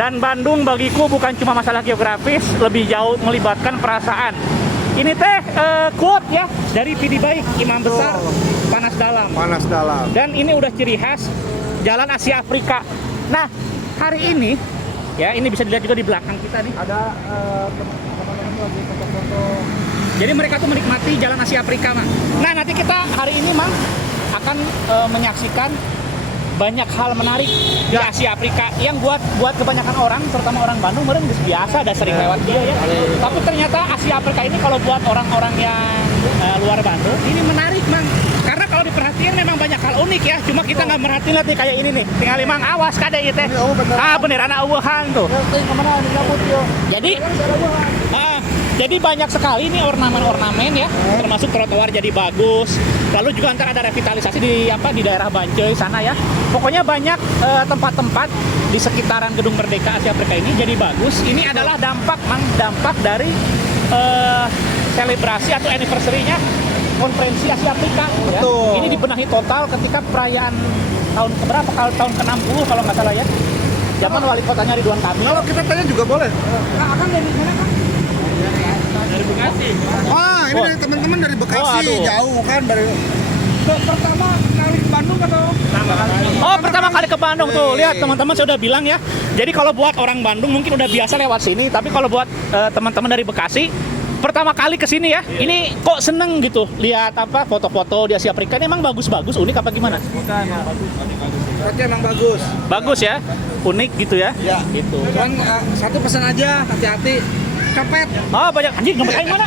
Dan Bandung bagiku bukan cuma masalah geografis, lebih jauh melibatkan perasaan. Ini teh quote ya dari Pidi Baik, Imam Besar, Panas Dalam. Panas Dalam. Dan ini udah ciri khas Jalan Asia Afrika. Nah, hari ini ya, ini bisa dilihat juga di belakang kita nih. Ada teman-teman lagi foto-foto. Jadi mereka tuh menikmati Jalan Asia Afrika, Mang. Nah, nanti kita hari ini, Mang, akan menyaksikan banyak hal menarik di Asia Afrika yang buat kebanyakan orang, terutama orang Bandung, meren biasa, ada sering lewat dia ya. Tapi ternyata Asia Afrika ini kalau buat orang-orang yang luar Bandung, ini menarik, Mang. Karena kalau diperhatiin memang banyak hal unik ya. Cuma kita nggak merhatiin lihat nih kayak ini nih. Tinggal Mang, awas kade itu. Bener anak uwahan tuh. Jadi banyak sekali nih ornamen-ornamen ya, termasuk trotoar jadi bagus. Lalu juga ntar ada revitalisasi di daerah Bancai sana ya. Pokoknya banyak tempat-tempat di sekitaran Gedung Merdeka Asia Afrika ini jadi bagus. Ini adalah dampak dari selebrasi atau anniversary-nya konferensi Asia Afrika. Ya. Ini dibenahi total ketika perayaan tahun keberapa? Tahun ke-60 kalau nggak salah ya. Zaman wali kotanya Ridwan Kamil. Kalau kita tanya juga boleh. Akan dari mana kan? Dari Bekasi. Wah, ini dari teman-teman dari Bekasi, jauh kan dari pertama kali ke Bandung atau? Pertama kali ke Bandung tuh. Lihat teman-teman, saya udah bilang ya. Jadi kalau buat orang Bandung mungkin udah biasa lewat sini, tapi kalau buat teman-teman dari Bekasi pertama kali ke sini ya. Ini kok seneng gitu lihat foto-foto di Asia Afrika. Ini emang bagus-bagus, unik apa gimana? Bukan, bagus. Fotonya emang bagus. Bagus ya. Unik gitu ya. Ya. Gitu. Cuman satu pesan aja, hati-hati. Copet. Banyak anjing, nomor kayak mana?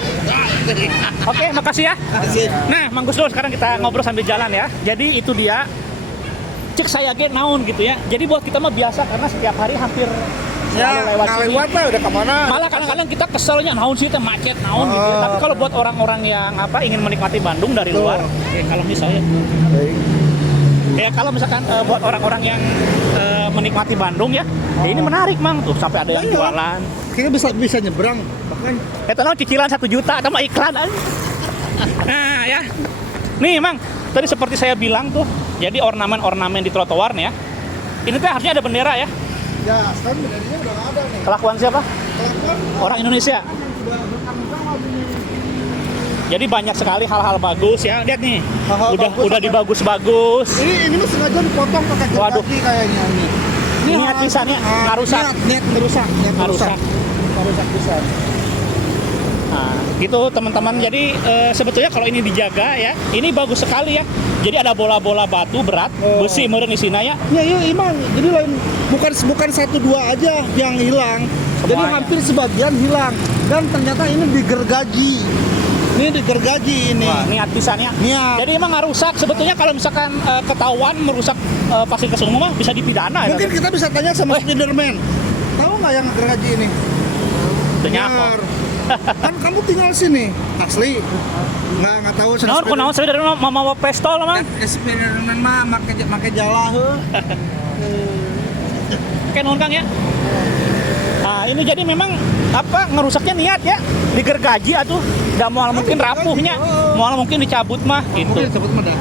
Oke, makasih ya. Nah, Mang Gusdur, sekarang kita ngobrol sambil jalan ya. Jadi itu dia cek saya naon gitu ya. Jadi buat kita mah biasa karena setiap hari hampir lewat sini. Lah udah kemana? Malah kadang-kadang kita keselnya naon sih teh macet naon gitu ya. Tapi kalau buat orang-orang yang ingin menikmati Bandung dari luar, kalau misalnya kalau misalkan buat orang-orang yang menikmati Bandung ya, ini menarik, Mang. Tuh sampai ada yang jualan. Kayaknya bisa nyebrang bahkan. Itu cicilan 1 juta sama iklan aja. Nah ya, nih Mang, tadi seperti saya bilang tuh, jadi ornamen-ornamen di trotoar nih ya, ini tuh harusnya ada bendera ya. Ya, sekarang benderanya udah nggak ada nih. Kelakuan siapa? Kelakuan orang Indonesia. Jadi banyak sekali hal-hal bagus ya. Lihat nih, udah dibagus-bagus. Ini mah sengaja dipotong pakai kaki kayaknya nih. Ini niat pisannya ngarusak. Niat merusak pisan. Nah, gitu teman-teman. Jadi sebetulnya kalau ini dijaga ya, ini bagus sekali ya. Jadi ada bola-bola batu berat, besi meureun isina ya. Iya Iman. Jadi lain bukan 1-2 aja yang hilang. Jadi hampir sebagian hilang dan ternyata ini digergaji. Ini. Wah, niat pisannya. Niat. Jadi emang ngarusak. Sebetulnya kalau misalkan ketahuan merusak fasilitas umum mah bisa dipidana. Mungkin ya, kita bisa tanya sama Spiderman. Tahu nggak yang gergaji ini? Benar. Kan kamu tinggal sini, asli. Nggak tahu. Naon saya dari mama pistol mah. Spiderman mah make jala heuh. Kayak naon Kang ya. Nah, ini jadi memang ngerusaknya niat ya, digergaji atuh. Nggak mau mungkin rapuhnya, mau mungkin dicabut mah gitu. Mungkin dicabut mah dah.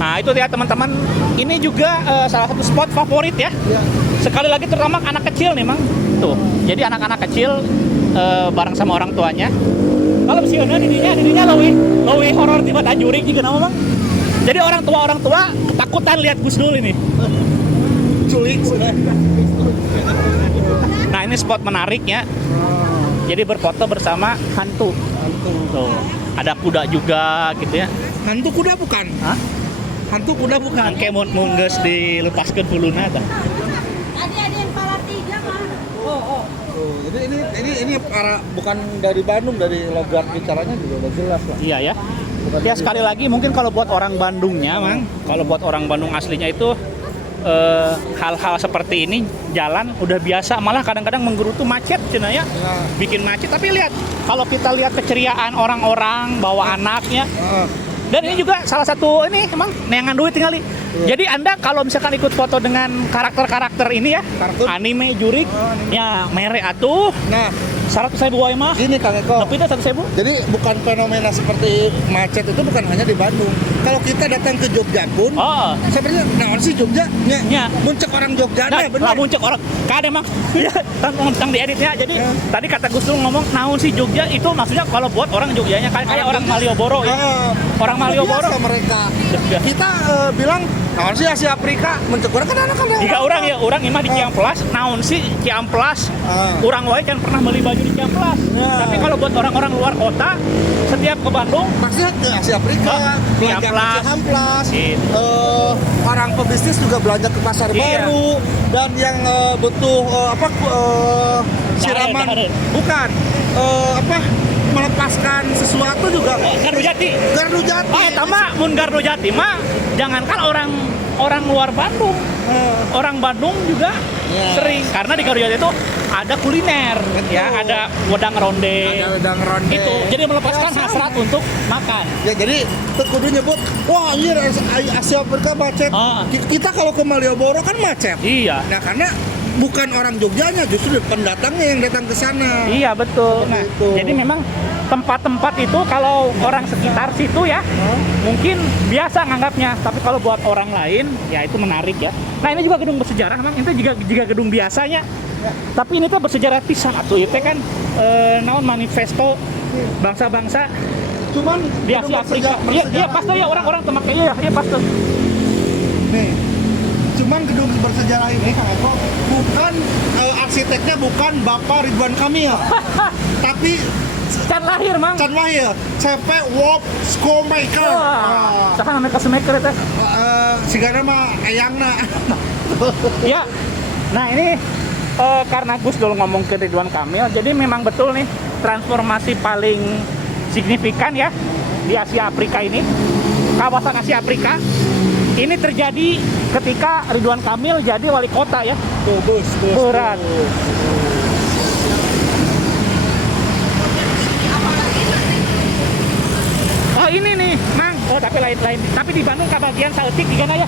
Nah, itu ya teman-teman. Ini juga salah satu spot favorit ya. Sekali lagi terutama anak kecil nih, Mang. Tuh. Jadi anak-anak kecil bareng sama orang tuanya. Kalau misalnya didinya leuwih horor tiba jurig juga nama, Mang. Jadi orang tua ketakutan lihat Gus Dul ini. Culik. Nah, ini spot menarik ya. Jadi berfoto bersama hantu. Tuh, ada kuda juga gitu ya. Hantu kuda bukan? Hah? Hantu kuda bukan? Kayak mun geus dilepaskeun huluna tah. Ada yang pala 3 mah. Ini para bukan dari Bandung, dari logat bicaranya juga udah jelas lah. Iya ya. Ya sekali lagi mungkin kalau buat orang Bandungnya, Mang, kalau buat orang Bandung aslinya itu hal-hal seperti ini jalan udah biasa, malah kadang-kadang menggerutu macet cina ya. Bikin macet. Tapi lihat, kalau kita lihat keceriaan orang-orang bawa anaknya. Dan ini juga salah satu ini emang neangan duit tinggal. Jadi Anda kalau misalkan ikut foto dengan karakter-karakter ini ya, Kartun. anime jurik, ya mere atuh. Nah, 100.000 wae mah. Gini Kang Eko. Tapi itu 100.000. Jadi bukan fenomena seperti macet itu bukan hanya di Bandung. Kalau kita datang ke Jogja pun, sebenarnya naon sih Jogja? Nya. Muncul orang Jogja Nah, bener. lah muncul orang. Kade mah. Tentang dieditnya. Jadi tadi kata Gus Dul ngomong naon sih Jogja itu maksudnya kalau buat orang Jogjanya kayak orang Malioboro ya. Orang Malioboro. Biasa mereka. Kita bilang naon sih Asia Afrika muncul orang kan anak-anak. Jika orang ya, orang imah di Ciamplas, naon sih Ciamplas. Orang wae kan pernah beli baju di Ciamplas. Tapi kalau buat orang-orang luar kota, setiap ke Bandung, maksudnya ke Asia Afrika, belanja ke Ciamplas. Orang pebisnis juga belanja ke pasar baru dan yang butuh siraman bukan melepaskan sesuatu juga Gardu Jati. Mun Gardu Jati mah jangankan orang luar Bandung. Orang Bandung juga sering karena di Gardu Jati itu ada kuliner. Betul. Ya, ada wedang ronde. Itu. Jadi melepaskan hasrat untuk makan. Ya jadi kudu nyebut, wah anjir Asia Afrika macet. Kita kalau ke Malioboro kan macet. Iya. Nah, karena bukan orang Jogjanya, justru pendatangnya yang datang ke sana. Iya, betul. Nah, jadi memang tempat-tempat itu kalau orang sekitar situ ya mungkin biasa nganggapnya, tapi kalau buat orang lain ya itu menarik ya. Nah, ini juga gedung bersejarah, Mang. Itu juga gedung biasanya. Tapi ini tuh bersejarah pisan atuh itu kan naon manifesto bangsa-bangsa Cuman di Asia Afrika. Iya, pasti ya orang-orang temaknya ya pasti. Nih. Cuman gedung bersejarah ini Kang Eko bukan arsiteknya bukan Bapak Ridwan Kamil. Tapi Can lahir, Mang. Can lahir, CP World Schoolmaker. Saha namanya Schoolmaker teh? Sigana mah eyangna. Ya. Nah, ini karena Gus Dul ngomong ke Ridwan Kamil, jadi memang betul nih transformasi paling signifikan ya di Asia Afrika ini, kawasan Asia Afrika ini terjadi ketika Ridwan Kamil jadi wali kota ya. Bus. Berat. Oh ini nih, Mang. Oh tapi lain-lain. Tapi di Bandung kabagian saeutik di kana ya.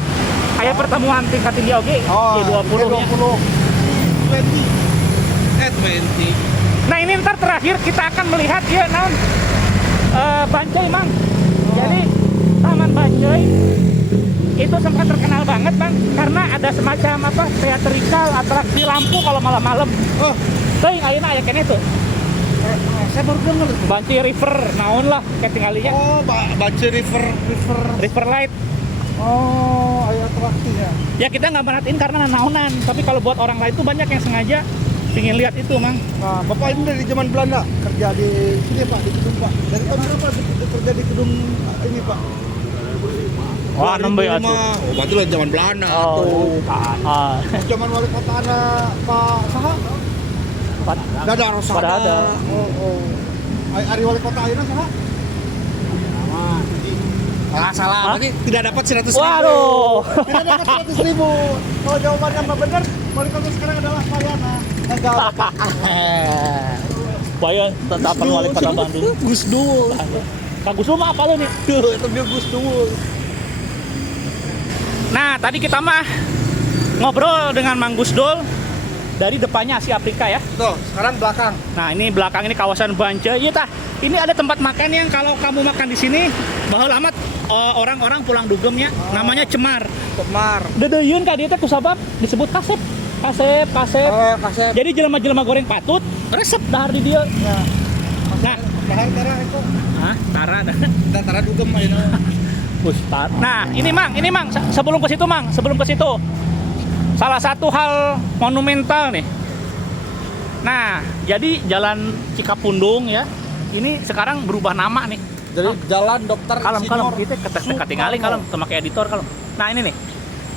Aya pertemuan tingkat tinggi oge G20 nya. 20. Nah ini ntar terakhir kita akan melihat ya naon Banjai, Mang. Jadi Taman Banjai itu sempat terkenal banget, Bang, karena ada semacam teatrikal atraksi lampu kalau malam-malam. Teuing ayeuna aya keneh tuh. Saya baru dengar Banjai River naon lah kayak tinggalinya. Banjai River Light. Aya atraksinya. Ya kita nggak merhatiin karena naonan, tapi kalau buat orang lain tuh banyak yang sengaja ingin lihat itu, Mang. Nah, Bapak ini dari zaman Belanda kerja di sini Pak, di gedung Pak. Dari tahun berapa kerja di gedung ini Pak? Wah, nembe atuh. Oh, berarti lah zaman Belanda Oh, Zaman wali kota ada Pak saha? Dada Rosada. Pada ada. Ari wali kota ayeuna saha? Salah. Berarti tidak dapat 100.000. Waduh. Tidak dapat 100.000. Kalau jawabannya nggak benar, wali kota sekarang adalah Payana. Enggak apa. Supaya tetapan wali kota Bandung. Gus Dul. Kak Gus Dul mah apa lo nih? Itu dia Gus Dul. Nah, tadi kita mah ngobrol dengan Mang Gus Dul dari depannya Asia Afrika ya. Tuh, sekarang belakang. Nah, ini belakang ini kawasan Banjai. Iya tah. Ini ada tempat makan yang kalau kamu makan di sini bahwa amat orang-orang pulang dugemnya namanya Cemar. Dedeyeun ka dieu teh kusabab disebut kasep. Kasep. Kasep. Jadi jelema-jelema goreng patut resep dahar di dieu. Ya. Nah, Dahar itu. Tara dah. Tara dugem ayeuna. Ustaz. Nah, ini Mang, sebelum ke situ, Mang, salah satu hal monumental nih. Nah, jadi Jalan Cikapundung ya, ini sekarang berubah nama nih. Jadi Jalan Dokter Kalem, Insinyur kita ketinggalan kalem, sama kayak editor kalem. Nah, ini nih.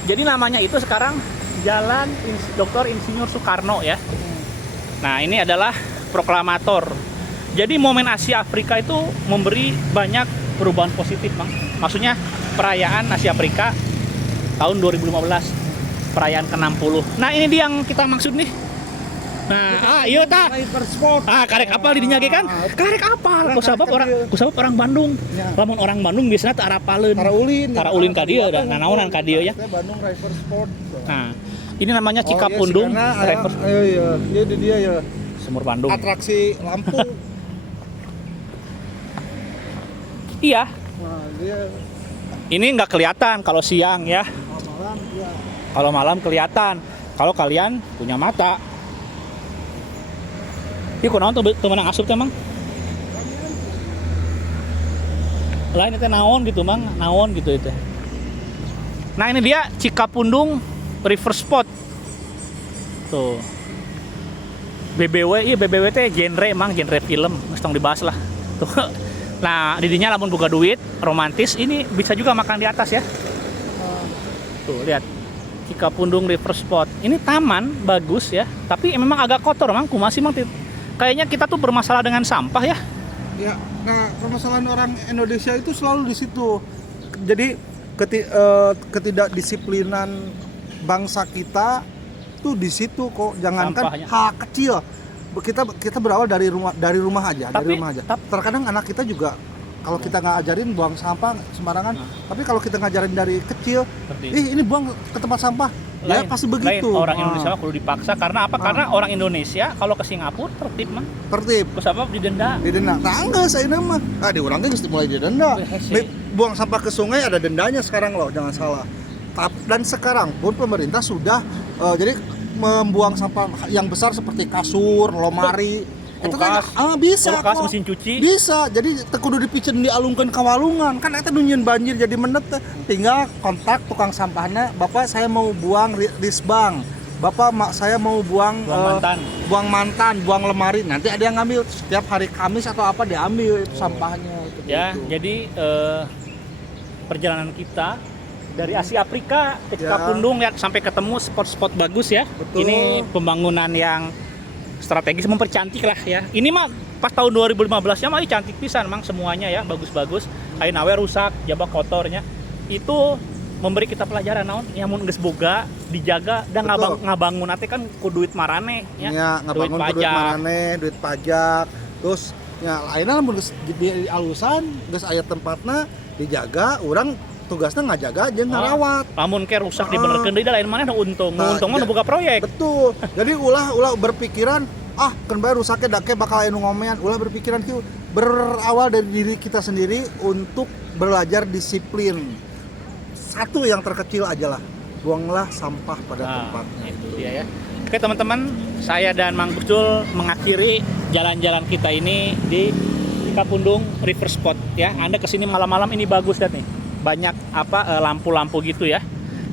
Jadi namanya itu sekarang Jalan Dr. Insinyur Soekarno ya. Nah, ini adalah proklamator. Jadi momen Asia Afrika itu memberi banyak perubahan positif, Bang. Maksudnya perayaan Asia Afrika tahun 2015, perayaan ke-60. Nah, ini dia yang kita maksud nih. Nah, iya tah. Karek apal di dinya ge kan? Karek apal. Kusabab orang Bandung. Lamun orang Bandung biasanya teu arapaleun. Tara ulin ka dieu da. Nah, naonan ka dieu ya. Bandung River Sport. Nah, ini namanya Cikapundung River. Iya, dia ya. Sumur Bandung. atraksi lampu. Iya, Nah, dia ini nggak kelihatan kalau siang ya. malam dia. Kalau malam kelihatan. Kalau kalian punya mata. Iya, kunaon tuh teman asup teh, Mang? Lah ini teh naon gitu, Mang? Naon gitu itu. Nah, ini dia Cikapundung River Spot. Tuh. BBW, iya BBW teh genre, Mang, genre film. Mesti tong dibahas lah. Tuh. Nah, didinya lamun buka duit, romantis, ini bisa juga makan di atas ya. Tuh, lihat. Cikapundung River Spot. Ini taman bagus ya, tapi memang agak kotor, Mang. Kumasih, Mang. Kayaknya kita tuh bermasalah dengan sampah ya. Ya, nah permasalahan orang Indonesia itu selalu di situ. Jadi ketidakdisiplinan bangsa kita tuh di situ kok. Jangankan Sampahnya. hal kecil. Kita berawal dari rumah aja, dari Tapi- rumah aja. Terkadang anak kita juga kalau kita nggak ajarin buang sampah sembarangan, tapi kalau kita ngajarin dari kecil, Seperti ini buang ke tempat sampah, ya pasti begitu. Lain orang Ah, Indonesia mah kudu dipaksa karena apa? Karena orang Indonesia kalau ke Singapura tertib, Mang. tertib. Terus apa didenda. Didenda. Nah, enggak saya mah. Diurangnya mesti mulai didenda. Hese. Buang sampah ke sungai ada dendanya sekarang loh, jangan salah. Dan sekarang pun pemerintah sudah jadi membuang sampah yang besar seperti kasur, lemari, itu kan bisa kulkas, kok. mesin cuci. Bisa. Jadi teu kudu dipicen dialungkeun ka walungan. Kan eta nu nyieun banjir jadi mendet teh. Tinggal kontak tukang sampahnya, "Bapak saya mau buang risbang. Bapak saya mau buang mantan, buang lemari." Nanti ada yang ngambil setiap hari Kamis atau apa diambil itu sampahnya itu. Ya, gitu. jadi perjalanan kita dari Asia Afrika ke Ya. Cikapundung lihat sampai ketemu spot-spot bagus ya. Betul. Ini pembangunan yang strategis mempercantik lah ya. Ini mah pas tahun 2015 nya mah cantik pisan, Mang, semuanya ya, bagus-bagus. Ayeuna we rusak, jaba kotornya. Itu memberi kita pelajaran naon yang mun geus boga dijaga dan Betul. ngabangun teh kan ku duit marane ya. Ya, ngabangun duit marane, duit pajak. Terus ya lainnya lamun geus di alusan, geus aya tempatna dijaga, urang tugasnya ngajaga jeung ngarawat. Lamun ke rusak dibenerkeun deui da lain maneh untung. Nah, Untung mah nu boga proyek. Betul. Jadi ulah berpikiran kan bae rusaknya dake bakal aya nu ngomean. Ulah berpikiran kieu berawal dari diri kita sendiri untuk belajar disiplin. Satu yang terkecil aja lah. Buanglah sampah pada tempatnya. Itu dia ya. Oke teman-teman, saya dan Mang Gusdul mengakhiri jalan-jalan kita ini di Cikapundung River Spot ya. Anda kesini malam-malam ini bagus lihat nih. Banyak lampu-lampu gitu ya.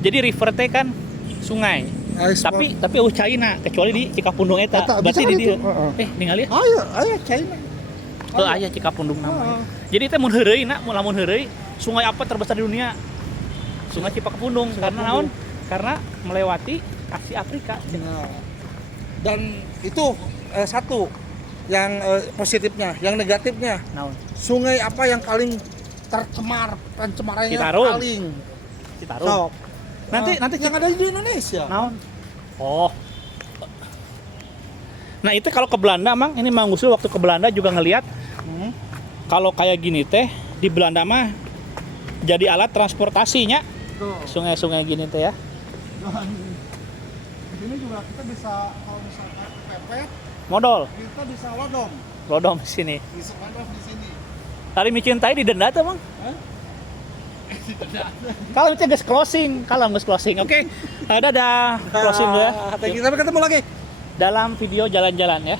Jadi river teh kan sungai. Tapi China kecuali di Cikapundung eta. Berarti di dia. Ningali ya. Ayo China. Aya Cikapundung namanya. Jadi teh mun heureuy lamun heureuy sungai apa terbesar di dunia? Sungai Cikapundung. Karena naon? Karena melewati Asia Afrika. Nah, dan itu satu yang positifnya, yang negatifnya. Naon? Sungai apa yang paling pencemarannya Citarum. paling Citarum. sok. Nanti yang ada di Indonesia. naon? Oh. Nah, itu kalau ke Belanda, Mang, ini Mang Gusdul waktu ke Belanda juga ngelihat kalau kayak gini teh di Belanda mah jadi alat transportasinya. Tuh. Sungai-sungai gini teh ya. Dan di sini juga kita bisa kalau misalkan pepet, Modal, kita bisa lodom. lodom di sini. Bisa lodom di sini. Tadi micintai didenda tuh, Mang. Kalau itu guys closing, Oke, dadah. Closing dulu ya. Thank you. Sampai ketemu lagi. Dalam video jalan-jalan ya.